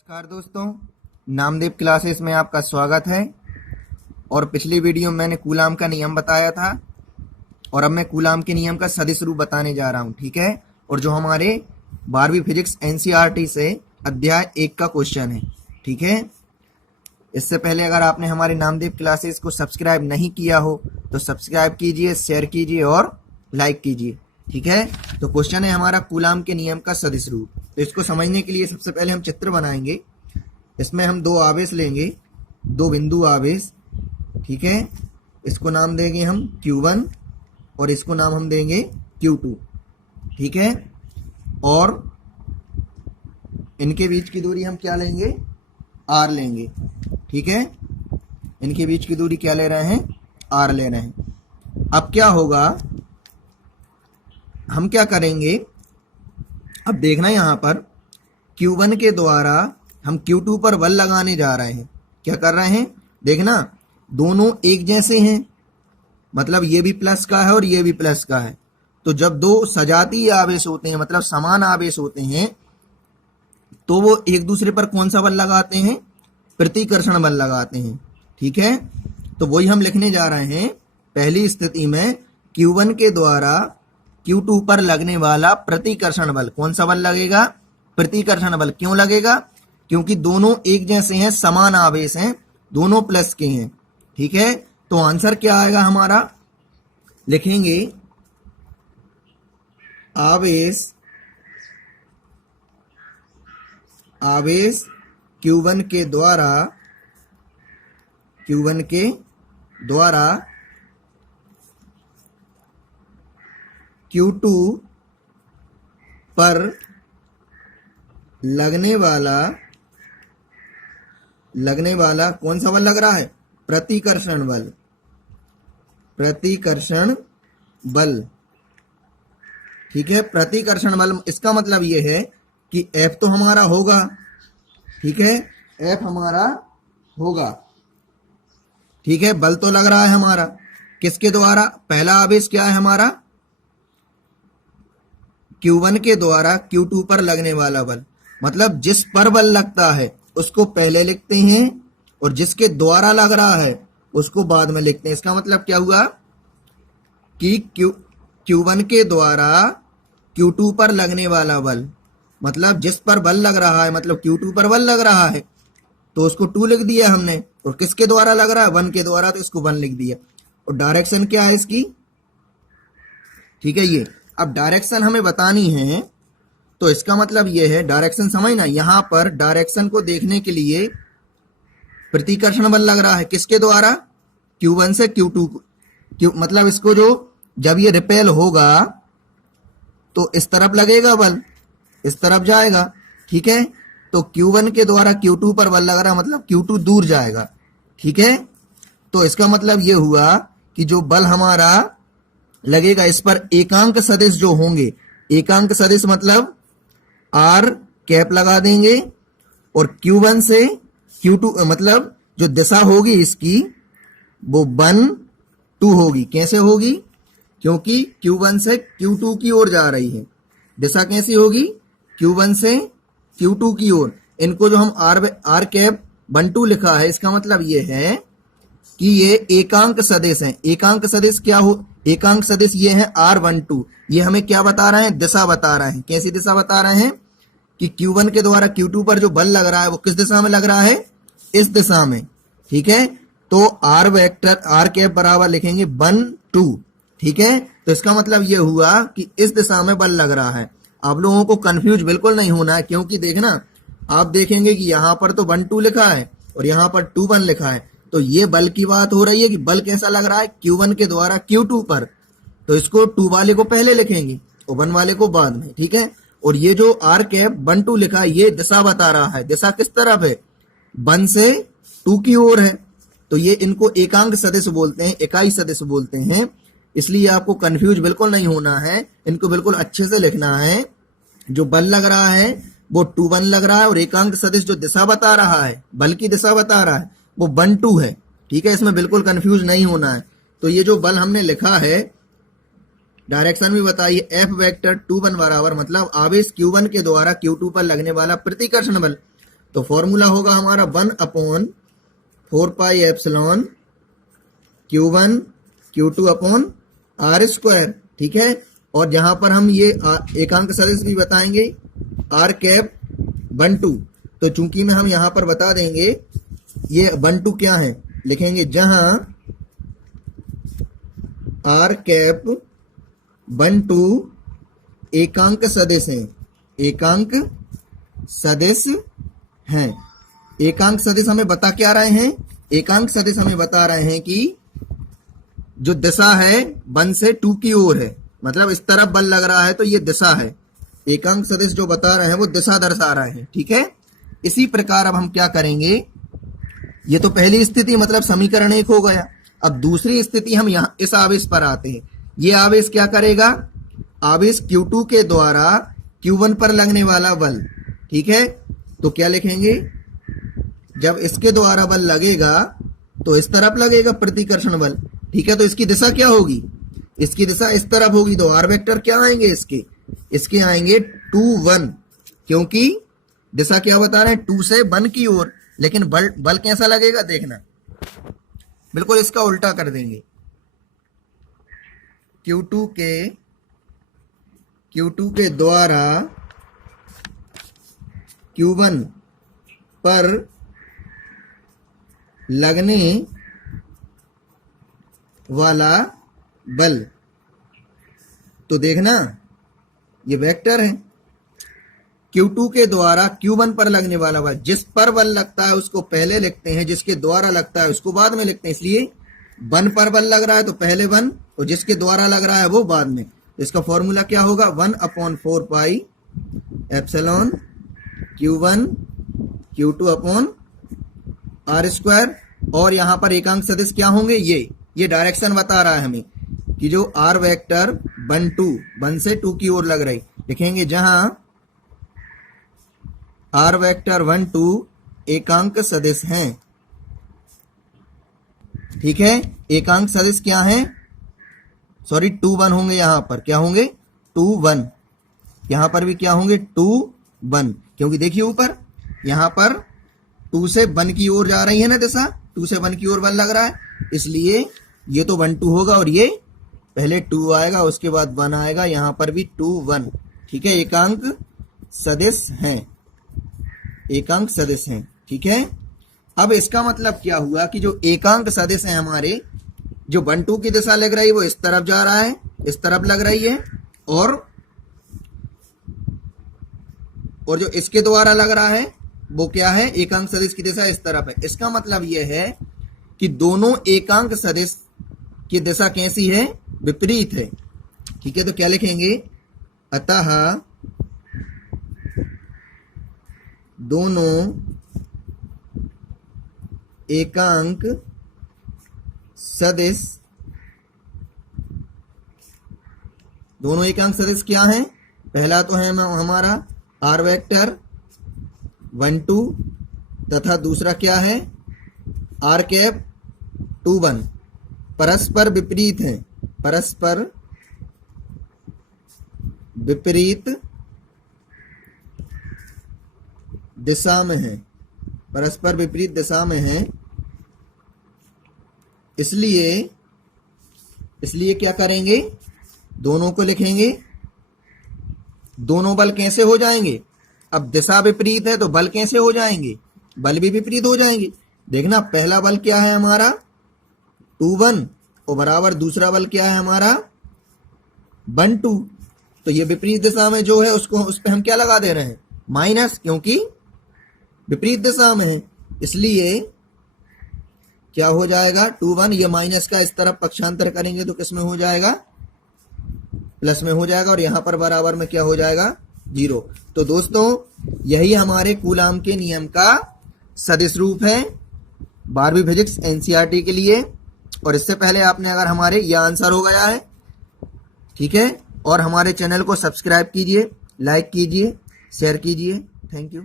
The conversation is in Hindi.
नमस्कार दोस्तों, नामदेव क्लासेस में आपका स्वागत है। और पिछली वीडियो में मैंने कूलाम का नियम बताया था और अब मैं कूलाम के नियम का सदिश रूप बताने जा रहा हूं, ठीक है। और जो हमारे 12वीं फिजिक्स एनसीईआरटी से अध्याय 1 का क्वेश्चन है, ठीक है। इससे पहले अगर आपने हमारे नामदेव क्लासेस को सब्सक्राइब नहीं किया हो तो सब्सक्राइब कीजिए, शेयर कीजिए और लाइक कीजिए, ठीक है। तो क्वेश्चन है हमारा कूलाम के नियम का सदिश रूप। तो इसको समझने के लिए सबसे पहले हम चित्र बनाएंगे। इसमें हम दो आवेश लेंगे, दो बिंदु आवेश, ठीक है। इसको नाम देंगे हम Q1 और इसको नाम हम देंगे Q2, ठीक है। और इनके बीच की दूरी हम क्या लेंगे, R लेंगे, ठीक है। इनके बीच की दूरी क्या ले रहे हैं, R ले रहे हैं। अब क्या होगा, हम क्या करेंगे, अब देखना यहां पर Q1 के द्वारा हम Q2 पर बल लगाने जा रहे हैं। क्या कर रहे हैं, देखना दोनों एक जैसे हैं, मतलब ये भी प्लस का है और ये भी प्लस का है। तो जब दो सजातीय आवेश होते हैं, मतलब समान आवेश होते हैं, तो वो एक दूसरे पर कौन सा बल लगाते हैं, प्रतिकर्षण बल लगाते हैं, ठीक है। तो वही हम लिखने जा रहे हैं। पहली स्थिति में Q1 के द्वारा Q2 पर लगने वाला प्रतिकर्षण बल, कौन सा बल लगेगा, प्रतिकर्षण बल। क्यों लगेगा, क्योंकि दोनों एक जैसे हैं, समान आवेश हैं, दोनों प्लस के हैं, ठीक है। तो आंसर क्या आएगा हमारा, लिखेंगे आवेश Q1 के द्वारा Q2 पर लगने वाला कौन सा बल लग रहा है, प्रतिकर्षण बल, ठीक है। प्रतिकर्षण बल, इसका मतलब यह है कि F तो हमारा होगा, ठीक है, F हमारा होगा, ठीक है। बल तो लग रहा है हमारा किसके द्वारा, पहला आवेश क्या है हमारा, Q1 के द्वारा Q2 पर लगने वाला बल। मतलब जिस पर बल लगता है उसको पहले लिखते हैं और जिसके द्वारा लग रहा है उसको बाद में लिखते हैं। इसका मतलब क्या हुआ कि Q1 के द्वारा Q2 पर लगने वाला बल, मतलब जिस पर बल लग रहा है, मतलब Q2 पर बल लग रहा है तो उसको 2 लिख दिया हमने। और किसके द्वारा लग रहा है, 1 के द्वारा, तो इसको 1 लिख दिया। और डायरेक्शन क्या है इसकी, ठीक है। ये अब डायरेक्शन हमें बतानी है, तो इसका मतलब ये है, डायरेक्शन समझना, यहां पर डायरेक्शन को देखने के लिए प्रतिकर्षण बल लग रहा है किसके द्वारा, Q1 से Q2 मतलब इसको जो जब ये रिपेल होगा तो इस तरफ लगेगा बल, इस तरफ जाएगा, ठीक है। तो Q1 के द्वारा Q2 पर बल लग रहा है, मतलब Q2 दूर जाएगा, ठीक है। तो इसका मतलब ये हुआ कि जो बल हमारा लगेगा इस पर एकांक सदिश जो होंगे, एकांक सदिश मतलब R कैप लगा देंगे और Q1 से Q2 मतलब जो दिशा होगी इसकी वो 1 2 होगी। कैसे होगी, क्योंकि Q1 से Q2 की ओर जा रही है, दिशा कैसी होगी, Q1 से Q2 की ओर। इनको जो हम R कैप 1 2 लिखा है, इसका मतलब ये है कि ये एकांक सदिश हैं। एकांक सदिश क्या हो, एकांक सदिश ये है R12। ये हमें क्या बता रहे हैं, दिशा बता रहे हैं। कैसी दिशा बता रहे हैं कि Q1 के द्वारा Q2 पर जो बल लग रहा है वो किस दिशा में लग रहा है, इस दिशा में, ठीक है। तो R वेक्टर R कैप बराबर लिखेंगे 1 2, ठीक है। तो इसका मतलब ये हुआ कि इस दिशा में बल लग रहा है। आप लोगों को कंफ्यूज बिल्कुल नहीं होना है, क्योंकि देखना आप देखेंगे कि यहां पर तो 1 2 लिखा है और यहां पर 2 1 लिखा है। तो ये बल की बात हो रही है कि बल कैसा लग रहा है, Q1 के द्वारा Q2 पर। तो इसको 2 वाले को पहले लिखेंगे और 1 वाले को बाद में, ठीक है। और ये जो R कैप 1 2 लिखा है ये दिशा बता रहा है, दिशा किस तरफ है, 1 से 2 की ओर है। तो ये इनको एकांक सदिश बोलते हैं, इकाई सदिश बोलते हैं। इसलिए आपको कंफ्यूज बिल्कुल नहीं होना है, इनको बिल्कुल अच्छे से लिखना है। जो बल लग रहा है वो 2 1 लग रहा है और एकांक सदिश जो दिशा बता रहा है, बल की दिशा बता रहा है, वो 1 2 है, ठीक है। इसमें बिल्कुल कंफ्यूज नहीं होना है। तो ये जो बल हमने लिखा है, डायरेक्शन भी बताइए, F वेक्टर 2 1 बराबर, मतलब आवेश Q1 के द्वारा Q2 पर लगने वाला प्रतिकर्षण बल। तो फॉर्मूला होगा हमारा 1/4πε Q1 Q2 upon R square. ठीक है, और जहां पर हम ये एकांक सदिश भी बताएंगे R कैप 1 2, तो चूंकि में हम यहां पर बता देंगे ये 1 2 क्या है, लिखेंगे जहां R कैप 1 2 एकांक सदिश हैं, एकांक सदिश हैं। एकांक सदिश हमें बता क्या रहे हैं, एकांक सदिश हमें बता रहे हैं कि जो दिशा है 1 से 2 की ओर है, मतलब इस तरफ बल लग रहा है तो ये दिशा है। एकांक सदिश जो बता रहे हैं वो दिशा दर्शा रहे हैं। ठीक है, इसी प्रकार अब हम क्या करेंगे, ये तो पहली स्थिति मतलब समीकरण 1 हो गया। अब दूसरी स्थिति हम यहाँ इस आवेश पर आते हैं। ये आवेश क्या करेगा, आवेश Q2 के द्वारा Q1 पर लगने वाला बल। ठीक है, तो क्या लिखेंगे, जब इसके द्वारा बल लगेगा तो इस तरफ लगेगा प्रतिकर्षण बल। ठीक है, तो इसकी दिशा क्या होगी, इसकी दिशा इस तरफ होगी। तो आर वेक्टर क्या आएंगे इसके आएंगे 2 1, क्योंकि दिशा क्या बता रहे हैं 2 से 1 की ओर। लेकिन बल कैसा लगेगा देखना, बिल्कुल इसका उल्टा कर देंगे। Q2 के द्वारा Q1 पर लगने वाला बल, तो देखना ये वेक्टर है। Q2 के द्वारा Q1 पर लगने वाला बल, जिस पर बल लगता है उसको पहले लिखते हैं, जिसके द्वारा लगता है उसको बाद में लिखते हैं। इसलिए 1 पर बल लग रहा है तो पहले 1, और जिसके द्वारा लग रहा है वो बाद में। इसका फॉर्मूला क्या होगा, 1/4πε Q1 Q2 upon R square. और यहां पर एकांक सदिश क्या होंगे, ये डायरेक्शन बता रहा है हमें कि जो R वेक्टर 1 से 2 की ओर लग रही, लिखेंगे जहां R वेक्टर 1 2 एकांक सदिश हैं। ठीक है, एकांक सदिश क्या है, सॉरी 2 1 होंगे, यहां पर क्या होंगे 2 1, यहां पर भी क्या होंगे 2 1, क्योंकि देखिए ऊपर यहां पर 2 से 1 की ओर जा रही है ना दिशा, 2 से 1 की ओर बल लग रहा है, इसलिए ये तो 1 2 होगा और ये पहले 2 आएगा उसके बाद 1 आएगा, यहां पर भी 2 1। ठीक है, एकांक सदिश हैं, एकांक सदिश हैं। ठीक है, अब इसका मतलब क्या हुआ कि जो एकांक सदिश हैं हमारे, जो 1 2 की दिशा लग रही है वो इस तरफ जा रहा है, इस तरफ लग रही है, और जो इसके द्वारा लग रहा है वो क्या है, एकांक सदिश की दिशा इस तरफ है। इसका मतलब यह है कि दोनों एकांक सदिश की दिशा कैसी है, विपरीत है। ठीक है, तो क्या लिखेंगे, अतः दोनों एकांक सदिश, दोनों एकांक सदिश क्या है, पहला तो है हमारा R वेक्टर 1 2 तथा दूसरा क्या है R कैप 2 1, परस्पर विपरीत है, परस्पर विपरीत दिशा में है, परस्पर विपरीत दिशा में है। इसलिए क्या करेंगे, दोनों को लिखेंगे, दोनों बल कैसे हो जाएंगे, अब दिशा विपरीत है तो बल कैसे हो जाएंगे, बल भी विपरीत हो जाएंगे। देखना पहला बल क्या है हमारा 2 1, और बराबर दूसरा बल क्या है हमारा 1 2, तो ये विपरीत दिशा में जो है उसको, उस पे हम क्या लगा दे रहे हैं, माइनस, क्योंकि विपरीत दिशा में है। इसलिए क्या हो जाएगा 2 1, ये माइनस का इस तरफ पक्षांतर करेंगे तो किस में हो जाएगा, प्लस में हो जाएगा, और यहां पर बराबर में क्या हो जाएगा 0। तो दोस्तों यही हमारे कूलाम के नियम का सदिश रूप है 12वीं फिजिक्स एनसीईआरटी के लिए। और इससे पहले आपने अगर हमारे यह आंसर हो गया है, ठीक है, और हमारे चैनल को सब्सक्राइब कीजिए, लाइक कीजिए, शेयर कीजिए। Thank you.